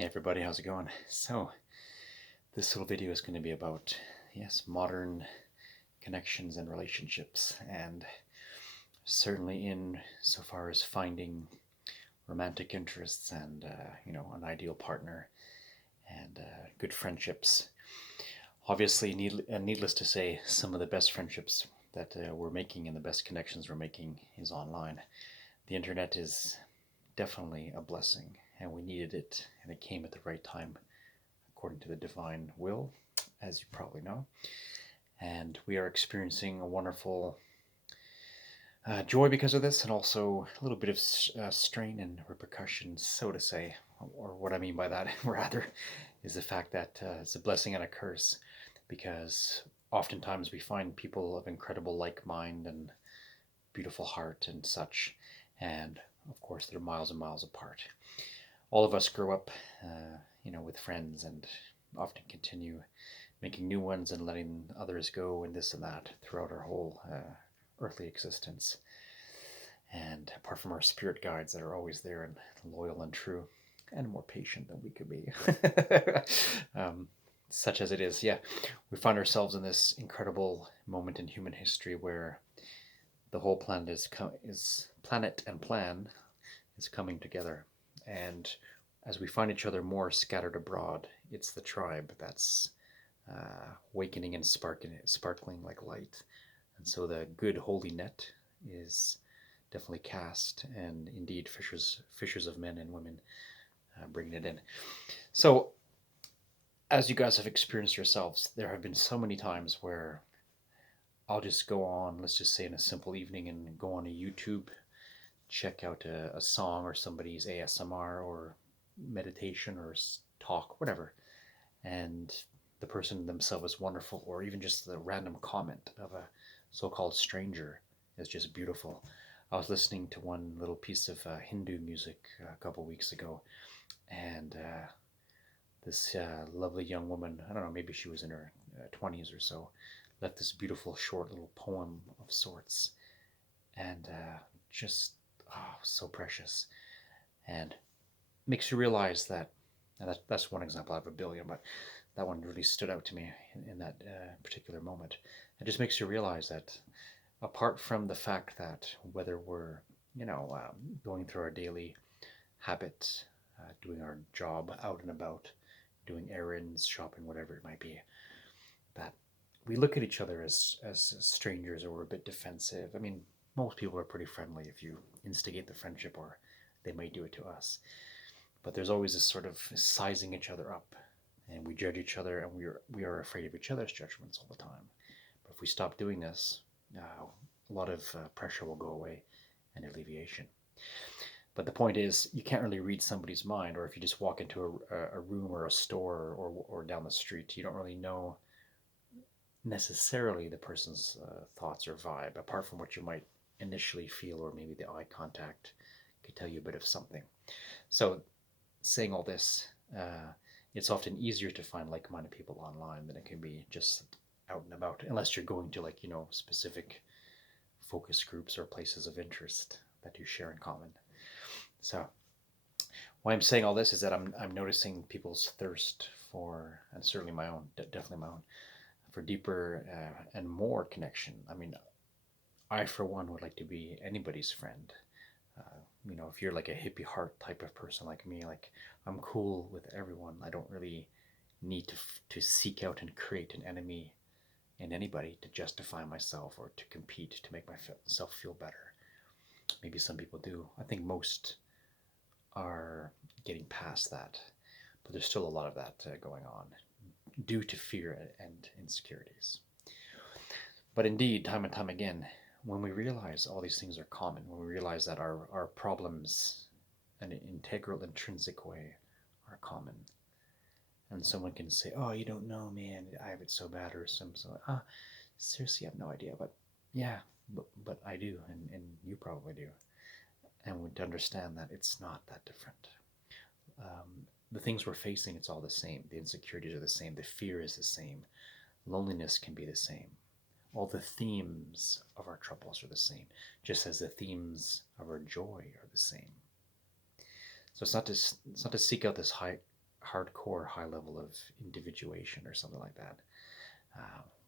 Hey everybody, how's it going? So, this little video is going to be about, yes, modern connections and relationships, and certainly in so far as finding romantic interests and, an ideal partner and good friendships. Obviously, needless to say, some of the best friendships that we're making and the best connections we're making is online. The internet is definitely a blessing, and we needed it, and it came at the right time according to the divine will, as you probably know. And we are experiencing a wonderful joy because of this, and also a little bit of strain and repercussion, so to say. Or what I mean by that, rather, is the fact that it's a blessing and a curse, because oftentimes we find people of incredible like mind and beautiful heart and such, and of course they're miles and miles apart. All of us grow up, with friends and often continue making new ones and letting others go and this and that throughout our whole earthly existence. And apart from our spirit guides that are always there and loyal and true and more patient than we could be, such as it is, yeah, we find ourselves in this incredible moment in human history where the whole planet is planet and plan is coming together. And as we find each other more scattered abroad, it's the tribe that's awakening and sparkling like light. And so the good holy net is definitely cast, and indeed fishers of men and women bringing it in. So as you guys have experienced yourselves, there have been so many times where I'll just go on, let's just say in a simple evening, and go on a YouTube, check out a song or somebody's ASMR or meditation or talk, whatever, and the person themselves is wonderful, or even just the random comment of a so-called stranger is just beautiful. I was listening to one little piece of Hindu music a couple weeks ago, and this lovely young woman, I don't know, maybe she was in her 20s or so, left this beautiful short little poem of sorts, and just so precious, and makes you realize that, and that's one example out of a billion, but that one really stood out to me in that particular moment. It just makes you realize that apart from the fact that whether we're, going through our daily habits, doing our job out and about, doing errands, shopping, whatever it might be, that we look at each other as strangers, or we're a bit defensive. I mean, most people are pretty friendly if you instigate the friendship, or they might do it to us. But there's always this sort of sizing each other up, and we judge each other, and we are afraid of each other's judgments all the time. But if we stop doing this, a lot of pressure will go away and alleviation. But the point is, you can't really read somebody's mind, or if you just walk into a room or a store, or down the street, you don't really know necessarily the person's thoughts or vibe, apart from what you might initially feel, or maybe the eye contact could tell you a bit of something. So, saying all this, it's often easier to find like-minded people online than it can be just out and about, unless you're going to, like, specific focus groups or places of interest that you share in common. So why I'm saying all this is that I'm noticing people's thirst for, and certainly my own, definitely my own, for deeper and more connection. I mean, I for one would like to be anybody's friend. If you're like a hippie heart type of person like me, like, I'm cool with everyone. I don't really need to seek out and create an enemy in anybody to justify myself or to compete to make myself feel better. Maybe some people do. I think most are getting past that, but there's still a lot of that going on due to fear and insecurities. But indeed, time and time again, when we realize all these things are common, when we realize that our problems in an integral, intrinsic way are common, and someone can say, "Oh, you don't know, man, I have it so bad," or seriously, I have no idea, but yeah, but I do, and you probably do, and we to understand that it's not that different. The things we're facing, it's all the same. The insecurities are the same. The fear is the same. Loneliness can be the same. All the themes of our troubles are the same, just as the themes of our joy are the same. So it's not to seek out this hardcore high level of individuation or something like that.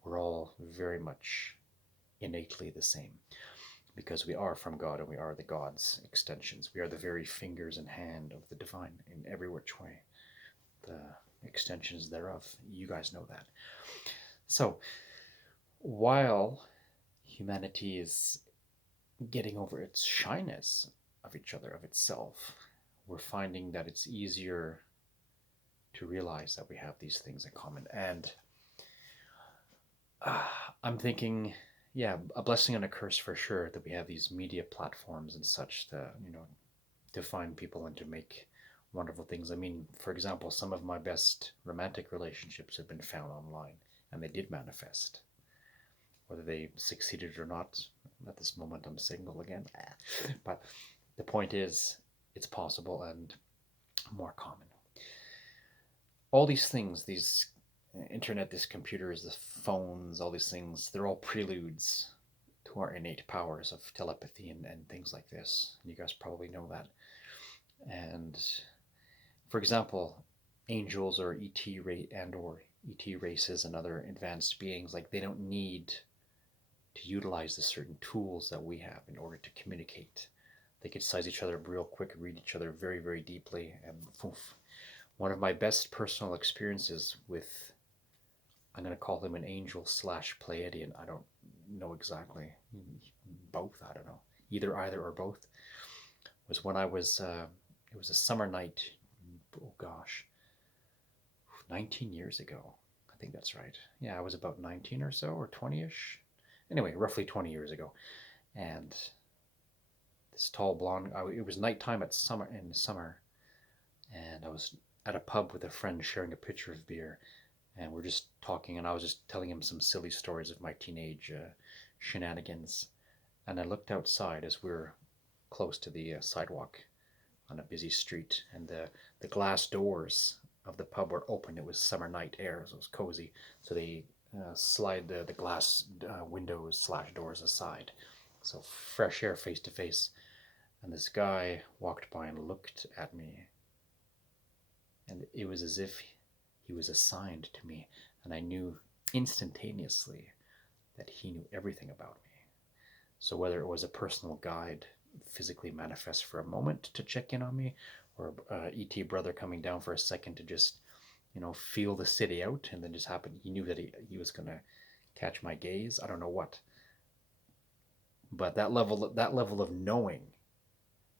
We're all very much innately the same because we are from God and we are the God's extensions. We are the very fingers and hand of the divine in every which way, the extensions thereof. You guys know that. So while humanity is getting over its shyness of each other, of itself, we're finding that it's easier to realize that we have these things in common. And I'm thinking, yeah, a blessing and a curse for sure that we have these media platforms and such to, to find people and to make wonderful things. I mean, for example, some of my best romantic relationships have been found online and they did manifest. Whether they succeeded or not, at this moment I'm single again. But the point is, it's possible and more common. All these things, these internet, these computers, the phones, all these things, they're all preludes to our innate powers of telepathy and things like this. You guys probably know that. And for example, angels or ET races and other advanced beings, like they don't need to utilize the certain tools that we have in order to communicate. They could size each other up real quick, read each other very, very deeply, and poof. One of my best personal experiences with, I'm going to call him an angel slash Pleiadian. I don't know exactly. Both, I don't know. Either or both. Was when I was, it was a summer night, oh gosh, 19 years ago. I think that's right. Yeah, I was about 19 or so, or 20-ish. Anyway, roughly 20 years ago. And this tall blonde, it was nighttime in the summer, and I was at a pub with a friend sharing a pitcher of beer, and we're just talking, and I was just telling him some silly stories of my teenage shenanigans. And I looked outside as we were close to the sidewalk on a busy street, and the glass doors of the pub were open. It was summer night air, so it was cozy. So they slide the glass windows slash doors aside, so fresh air face to face. And this guy walked by and looked at me, and it was as if he was assigned to me, and I knew instantaneously that he knew everything about me. So whether it was a personal guide physically manifest for a moment to check in on me, or ET brother coming down for a second to just, feel the city out, and then just happened, he knew that he was going to catch my gaze. I don't know what. But that level of knowing,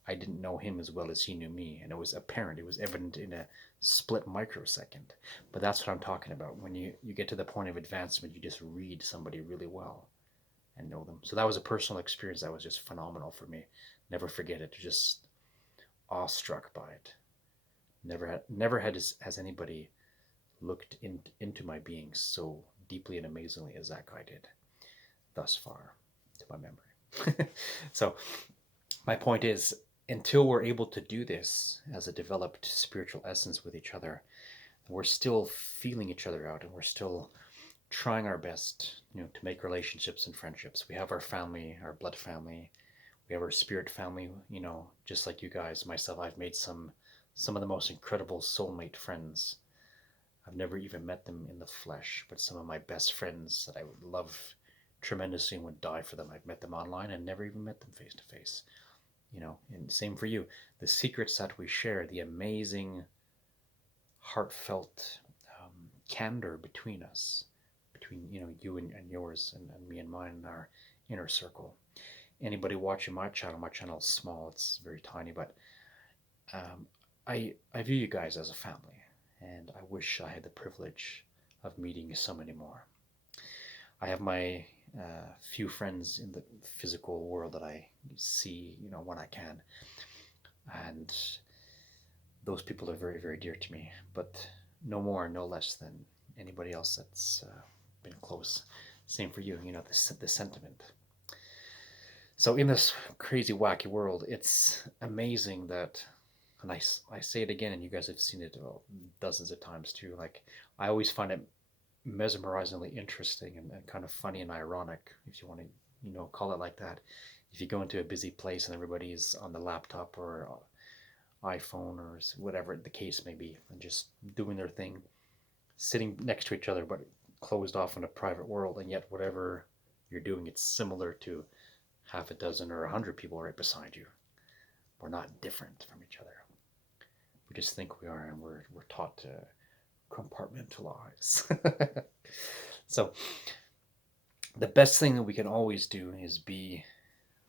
I didn't know him as well as he knew me, and it was apparent, it was evident in a split microsecond. But that's what I'm talking about. When you get to the point of advancement, you just read somebody really well and know them. So that was a personal experience that was just phenomenal for me. Never forget it. Just awestruck by it. Never has anybody looked into my being so deeply and amazingly as that guy did thus far, to my memory. So my point is, until we're able to do this as a developed spiritual essence with each other, we're still feeling each other out, and we're still trying our best, to make relationships and friendships. We have our family, our blood family. We have our spirit family, just like you guys, myself. I've made some of the most incredible soulmate friends. I've never even met them in the flesh, but some of my best friends that I would love tremendously and would die for them, I've met them online and never even met them face to face. And same for you. The secrets that we share, the amazing, heartfelt candor between us, between you and yours, and me and mine, in our inner circle. Anybody watching my channel is small, it's very tiny, but I view you guys as a family, and I wish I had the privilege of meeting you so many more. I have my few friends in the physical world that I see, when I can, and those people are very, very dear to me, but no more, no less than anybody else that's been close. Same for you, the sentiment. So in this crazy, wacky world, it's amazing that, and I say it again, and you guys have seen it dozens of times too, like, I always find it mesmerizingly interesting and kind of funny and ironic, if you want to, call it like that. If you go into a busy place and everybody's on the laptop or iPhone or whatever the case may be, and just doing their thing, sitting next to each other, but closed off in a private world. And yet, whatever you're doing, it's similar to half a dozen or 100 people right beside you. We're not different from each other. We just think we are, and we're taught to compartmentalize. So, the best thing that we can always do is be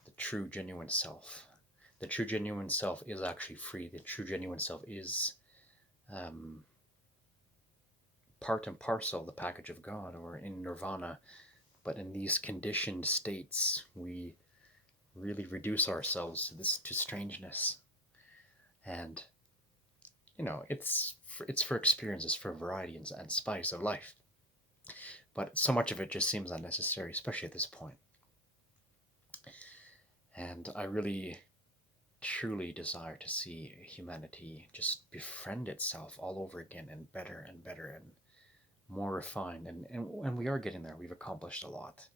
the true, genuine self. The true, genuine self is actually free. The true, genuine self is um, part and parcel of the package of God or in nirvana. But in these conditioned states, we really reduce ourselves to strangeness. And it's for experience, it's for variety and spice of life. But so much of it just seems unnecessary, especially at this point. And I really truly desire to see humanity just befriend itself all over again, and better and more refined. And we are getting there. We've accomplished a lot.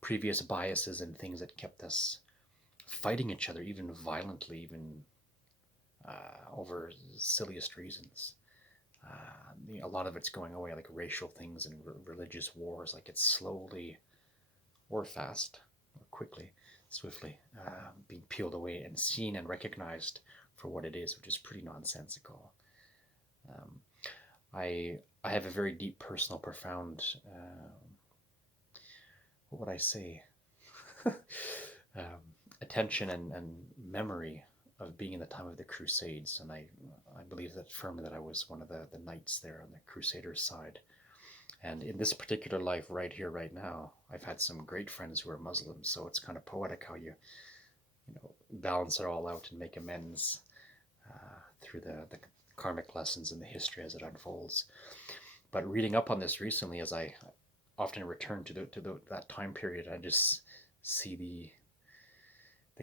Previous biases and things that kept us fighting each other, even violently, even over silliest reasons. A lot of it's going away, like racial things and religious wars. Like it's slowly, or fast, or quickly, swiftly, being peeled away and seen and recognized for what it is, which is pretty nonsensical. Um, I have a very deep, personal, profound, what would I say, attention and memory of being in the time of the Crusades, and I believe that firmly that I was one of the knights there on the Crusaders' side. And in this particular life, right here, right now, I've had some great friends who are Muslims, so it's kind of poetic how you balance it all out and make amends through the karmic lessons and the history as it unfolds. But reading up on this recently, as I often return to that time period, I just see the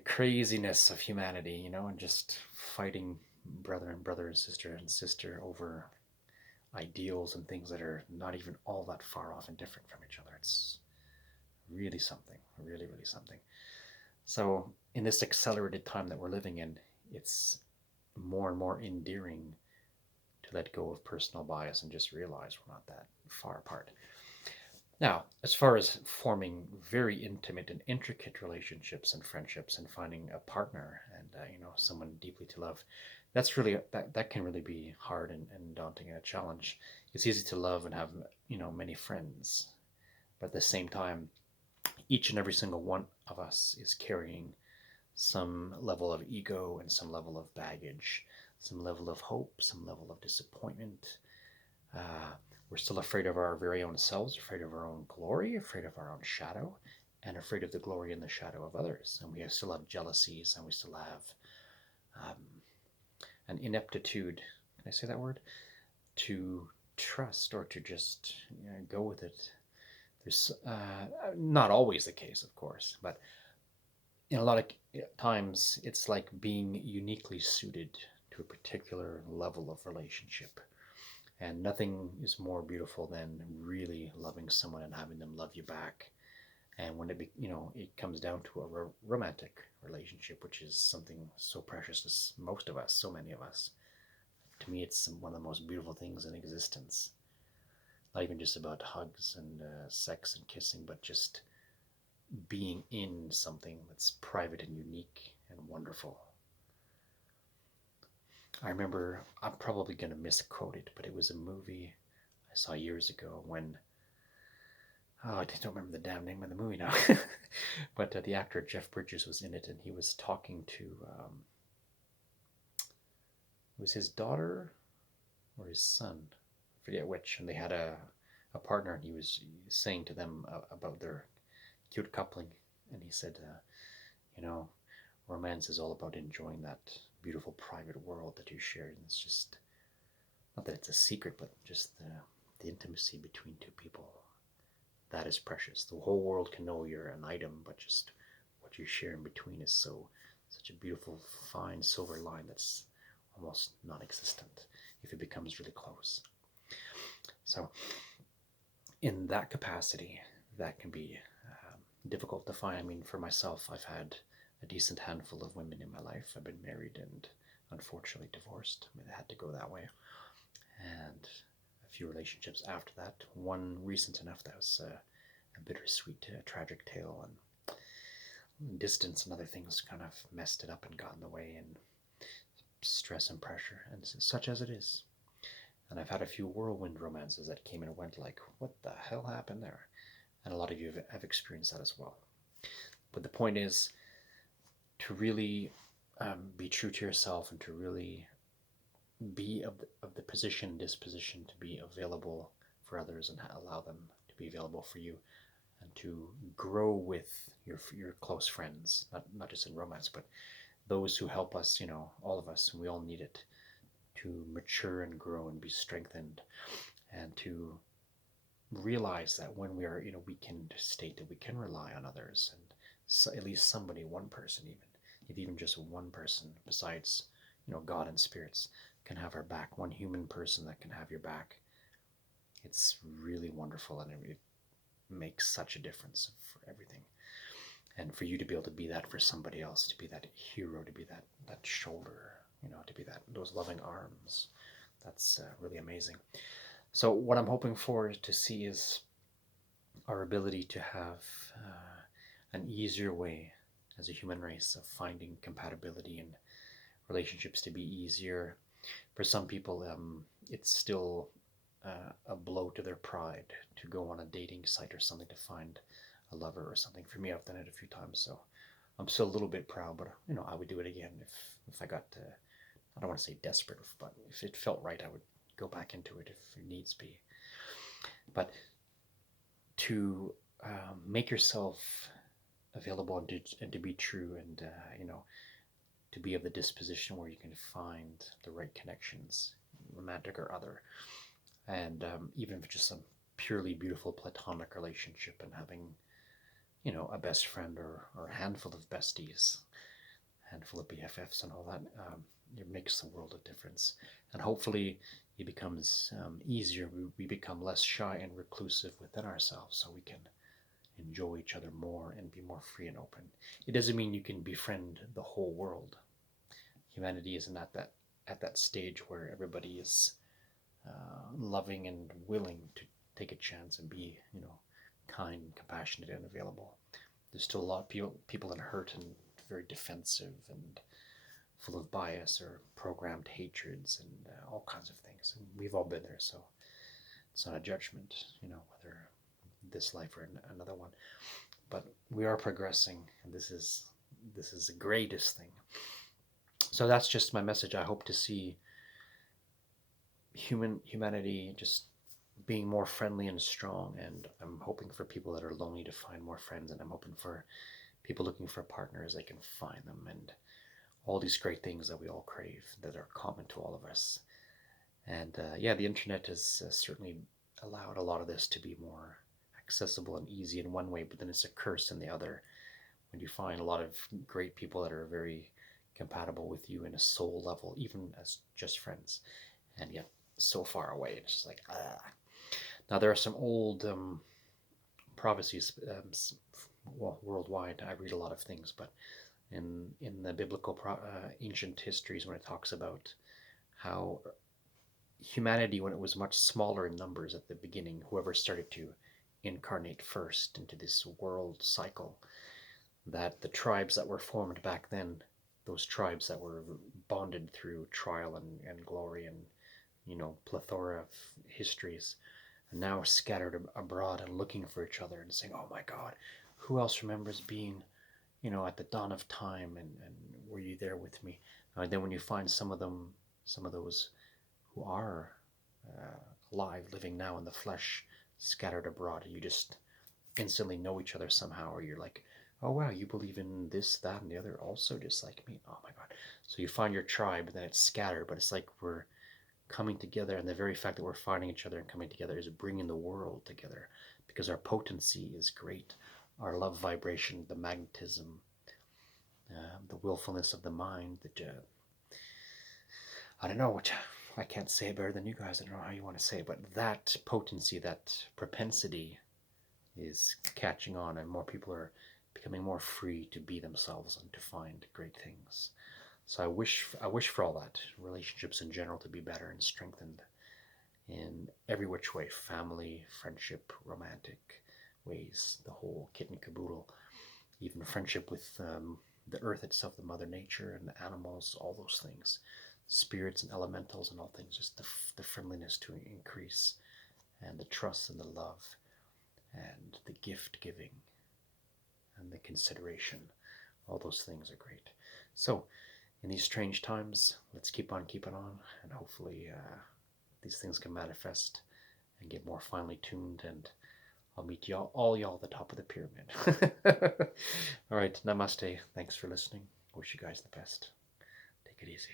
craziness of humanity, and just fighting brother and sister over ideals and things that are not even all that far off and different from each other. It's really something, really, really something. So, in this accelerated time that we're living in, it's more and more endearing to let go of personal bias and just realize we're not that far apart. Now, as far as forming very intimate and intricate relationships and friendships and finding a partner and someone deeply to love, that's really that can really be hard and daunting and a challenge. It's easy to love and have many friends, but at the same time, each and every single one of us is carrying some level of ego and some level of baggage, some level of hope, some level of disappointment. We're still afraid of our very own selves, afraid of our own glory, afraid of our own shadow, and afraid of the glory and the shadow of others. And we still have jealousies, and we still have um, an ineptitude, can I say that word? To trust or to just go with it. There's not always the case, of course, but in a lot of times it's like being uniquely suited to a particular level of relationship. And nothing is more beautiful than really loving someone and having them love you back. And when it comes down to a romantic relationship, which is something so precious to most of us, so many of us, to me, it's one of the most beautiful things in existence. Not even just about hugs and sex and kissing, but just being in something that's private and unique and wonderful. I remember, I'm probably going to misquote it, but it was a movie I saw years ago when, I don't remember the damn name of the movie now, but the actor Jeff Bridges was in it, and he was talking to, it was his daughter or his son, I forget which, and they had a partner, and he was saying to them about their cute coupling, and he said, romance is all about enjoying that beautiful private world that you share. And it's just, not that it's a secret, but just the intimacy between two people. That is precious. The whole world can know you're an item, but just what you share in between is such a beautiful, fine silver line that's almost non-existent if it becomes really close. So, in that capacity, that can be difficult to find. I mean, for myself, I've had a decent handful of women in my life. I've been married, and unfortunately divorced. I mean, they had to go that way. And a few relationships after that. One recent enough that was a bittersweet, tragic tale, and distance and other things kind of messed it up and got in the way, and stress and pressure, and such as it is. And I've had a few whirlwind romances that came and went, like, what the hell happened there? And a lot of you have experienced that as well. But the point is to really be true to yourself, and to really be of the position and disposition to be available for others, and allow them to be available for you, and to grow with your close friends, not just in romance, but those who help us, all of us, and we all need it, to mature and grow and be strengthened, and to realize that when we are, we can state that we can rely on others, and so at least somebody, one person, even just one person besides, God and spirits, can have our back. One human person that can have your back. It's really wonderful, and it makes such a difference for everything. And for you to be able to be that for somebody else, to be that hero, to be that shoulder, to be those loving arms, that's really amazing. So what I'm hoping for to see is our ability to have an easier way as a human race of finding compatibility, and relationships to be easier. For some people, it's still a blow to their pride to go on a dating site or something to find a lover or something. For me, I've done it a few times, so I'm still a little bit proud, but I would do it again if I got I don't want to say desperate, but if it felt right, I would go back into it if it needs be. But to make yourself available, and to be true, and to be of the disposition where you can find the right connections, romantic or other, and even if just some purely beautiful platonic relationship, and having a best friend, or a handful of besties, handful of BFFs, and all that, it makes the world of difference. And hopefully it becomes easier. We become less shy and reclusive within ourselves, so we can enjoy each other more and be more free and open. It doesn't mean you can befriend the whole world. Humanity isn't at that stage where everybody is loving and willing to take a chance and be, kind, compassionate, and available. There's still a lot of people that are hurt and very defensive and full of bias or programmed hatreds, and all kinds of things. And we've all been there, so it's not a judgment, whether this life or another one. But we are progressing, and this is the greatest thing. So that's just my message. I hope to see humanity just being more friendly and strong, and I'm hoping for people that are lonely to find more friends, and I'm hoping for people looking for partners, they can find them, and all these great things that we all crave that are common to all of us. And the internet has certainly allowed a lot of this to be more accessible and easy in one way, but then it's a curse in the other, when you find a lot of great people that are very compatible with you in a soul level, even as just friends, and yet so far away. It's just like, ah. Now, there are some old prophecies, worldwide. I read a lot of things, but in the biblical ancient histories, when it talks about how humanity, when it was much smaller in numbers at the beginning, whoever started to incarnate first into this world cycle, that the tribes that were formed back then, those tribes that were bonded through trial and glory, and plethora of histories, and now scattered abroad and looking for each other and saying, oh my God, who else remembers being at the dawn of time, and were you there with me? And then when you find some of those who are alive, living now in the flesh, scattered abroad, and you just instantly know each other somehow, or you're like, oh wow, you believe in this, that, and the other also, just like me. Oh my God. So you find your tribe, and then it's scattered, but it's like we're coming together, and the very fact that we're finding each other and coming together is bringing the world together, because our potency is great. Our love vibration, the magnetism, the willfulness of the mind, I don't know, which I can't say it better than you guys. I don't know how you want to say it, but that potency, that propensity is catching on, and more people are becoming more free to be themselves and to find great things. So I wish for all that, relationships in general to be better and strengthened in every which way, family, friendship, romantic ways, the whole kit and caboodle, even friendship with the earth itself, the mother nature and the animals, all those things, spirits and elementals and all things, just the friendliness to increase, and the trust and the love and the gift giving and the consideration. All those things are great. So, in these strange times, let's keep on keeping on, and hopefully these things can manifest and get more finely tuned, and I'll meet y'all, all y'all at the top of the pyramid. All right, namaste. Thanks for listening. Wish you guys the best. Take it easy.